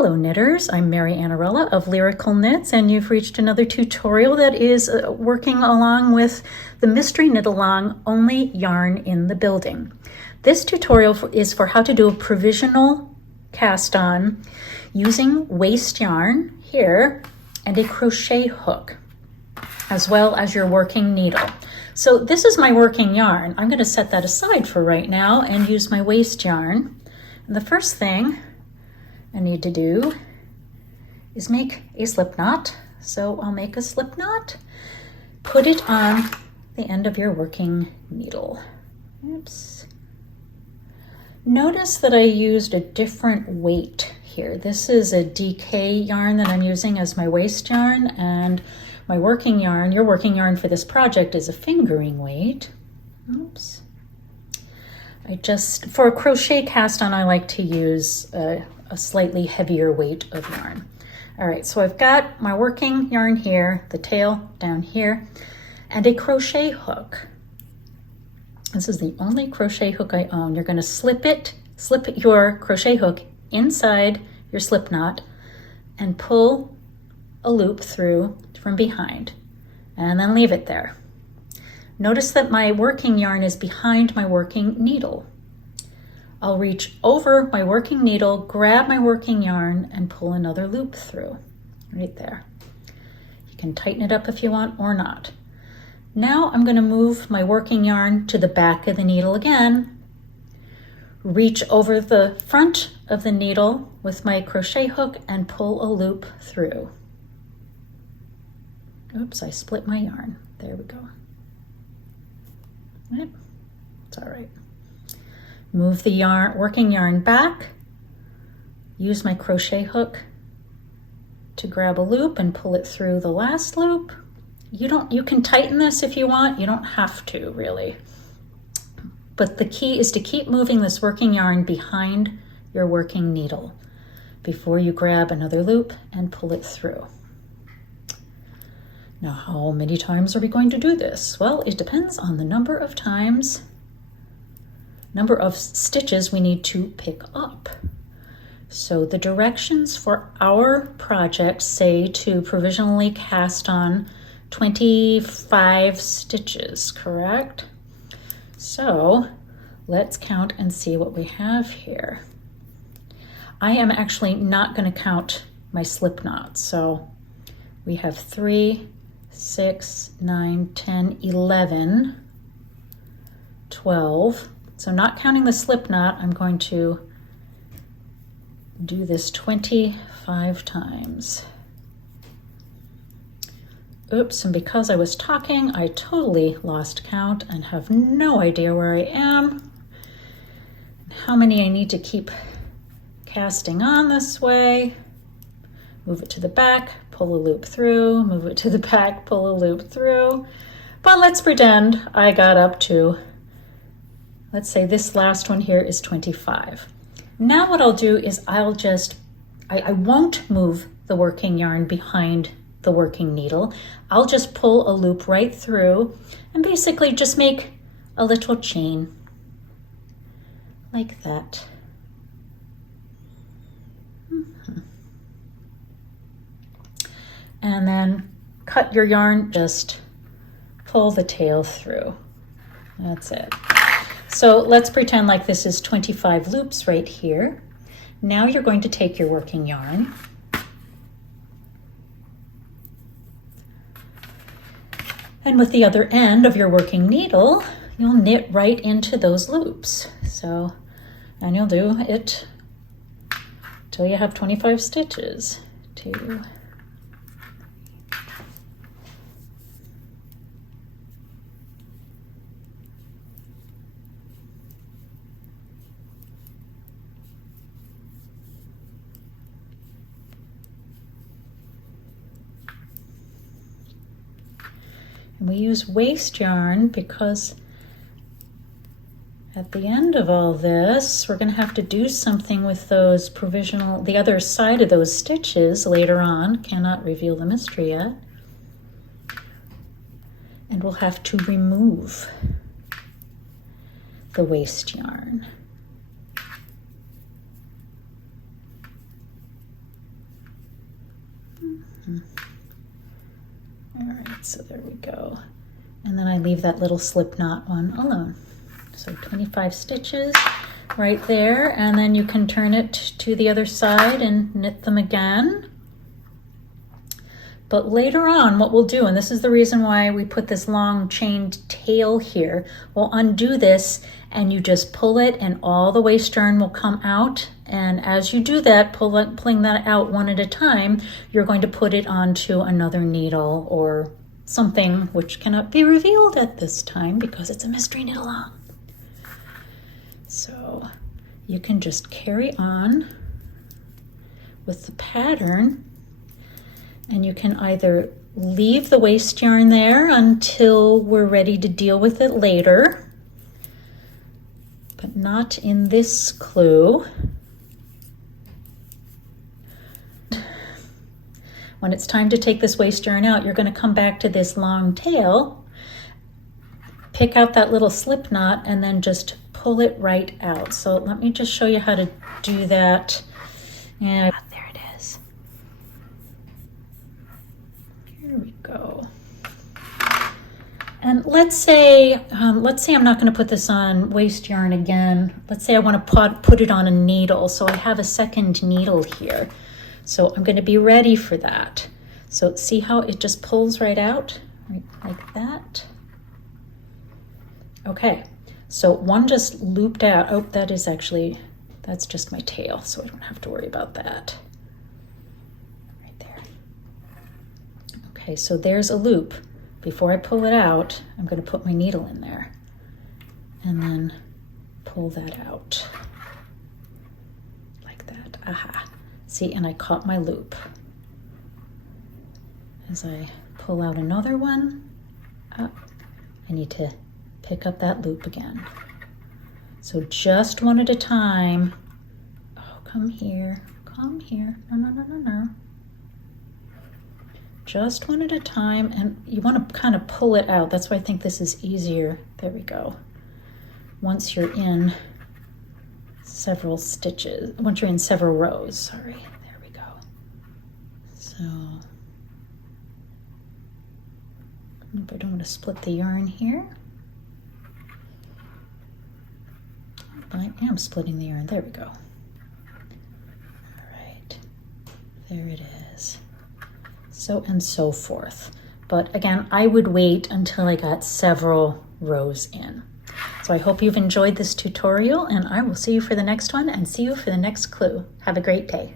Hello knitters, I'm Mary Annarella of Lyrical Knits, and you've reached another tutorial that is working along with the Mystery Knit Along Only Yarn in the Building. This tutorial is for how to do a provisional cast on using waste yarn here and a crochet hook, as well as your working needle. So this is my working yarn. I'm going to set that aside for right now and use my waste yarn. And the first thing I need to do is make a slip knot. So I'll make a slip knot, put it on the end of your working needle. Oops. Notice that I used a different weight here. This is a DK yarn that I'm using as my waste yarn, and my working yarn, your working yarn for this project, is a fingering weight. Oops. For a crochet cast on, I like to use a slightly heavier weight of yarn. All right, so I've got my working yarn here, the tail down here, and a crochet hook. This is the only crochet hook I own. You're going to slip your crochet hook inside your slip knot and pull a loop through from behind, and then leave it there. Notice that my working yarn is behind my working needle. I'll reach over my working needle, grab my working yarn, and pull another loop through right there. You can tighten it up if you want or not. Now I'm going to move my working yarn to the back of the needle again, reach over the front of the needle with my crochet hook and pull a loop through. Oops, I split my yarn. There we go. Yep, it's all right. Move the working yarn back, use my crochet hook to grab a loop and pull it through the last loop. You can tighten this if you want, you don't have to really. But the key is to keep moving this working yarn behind your working needle before you grab another loop and pull it through. Now, how many times are we going to do this? Well, it depends on the number of stitches we need to pick up. So the directions for our project say to provisionally cast on 25 stitches, correct? So let's count and see what we have here. I am actually not going to count my slip knots. So we have 3, 6, 9, 10, 11, 12. So not counting the slip knot, I'm going to do this 25 times. Oops, and because I was talking, I totally lost count and have no idea where I am, how many I need to keep casting on this way. Move it to the back, pull a loop through, move it to the back, pull a loop through. But let's pretend I got up to, let's say this last one here is 25. Now what I'll do is I won't move the working yarn behind the working needle. I'll just pull a loop right through and basically just make a little chain like that. And then cut your yarn, just pull the tail through. That's it. So let's pretend like this is 25 loops right here. Now you're going to take your working yarn and with the other end of your working needle, you'll knit right into those loops. And you'll do it till you have 25 stitches. 2, and we use waste yarn because at the end of all this, we're going to have to do something with those the other side of those stitches later on. Cannot reveal the mystery yet. And we'll have to remove the waste yarn. All right, so there we go. And then I leave that little slip knot one alone. So 25 stitches right there, and then you can turn it to the other side and knit them again. But later on, what we'll do, and this is the reason why we put this long chained tail here, we'll undo this and you just pull it and all the waist yarn will come out. And as you do that, pulling that out one at a time, you're going to put it onto another needle or something which cannot be revealed at this time because it's a mystery knit along. So you can just carry on with the pattern, and you can either leave the waist yarn there until we're ready to deal with it later, but not in this clue. When it's time to take this waist yarn out, you're going to come back to this long tail, pick out that little slip knot, and then just pull it right out. So let me just show you how to do that. Yeah, there it is. Here we go. And let's say I'm not going to put this on waist yarn again. Let's say I want to put it on a needle. So I have a second needle here. So I'm going to be ready for that. So see how it just pulls right out, right like that. Okay, so one just looped out. Oh, that's just my tail, so I don't have to worry about that. Right there. Okay, so there's a loop. Before I pull it out, I'm going to put my needle in there and then pull that out like that. Aha. See, and I caught my loop. As I pull out another one, I need to pick up that loop again. So just one at a time. Oh, come here, come here. No, no, no, no, no. Just one at a time, and you want to kind of pull it out. That's why I think this is easier. There we go. Once you're in several rows, sorry. There we go. So, I don't want to split the yarn here. But I am splitting the yarn. There we go. All right. There it is. So and so forth. But again, I would wait until I got several rows in. So I hope you've enjoyed this tutorial, and I will see you for the next one and see you for the next clue. Have a great day.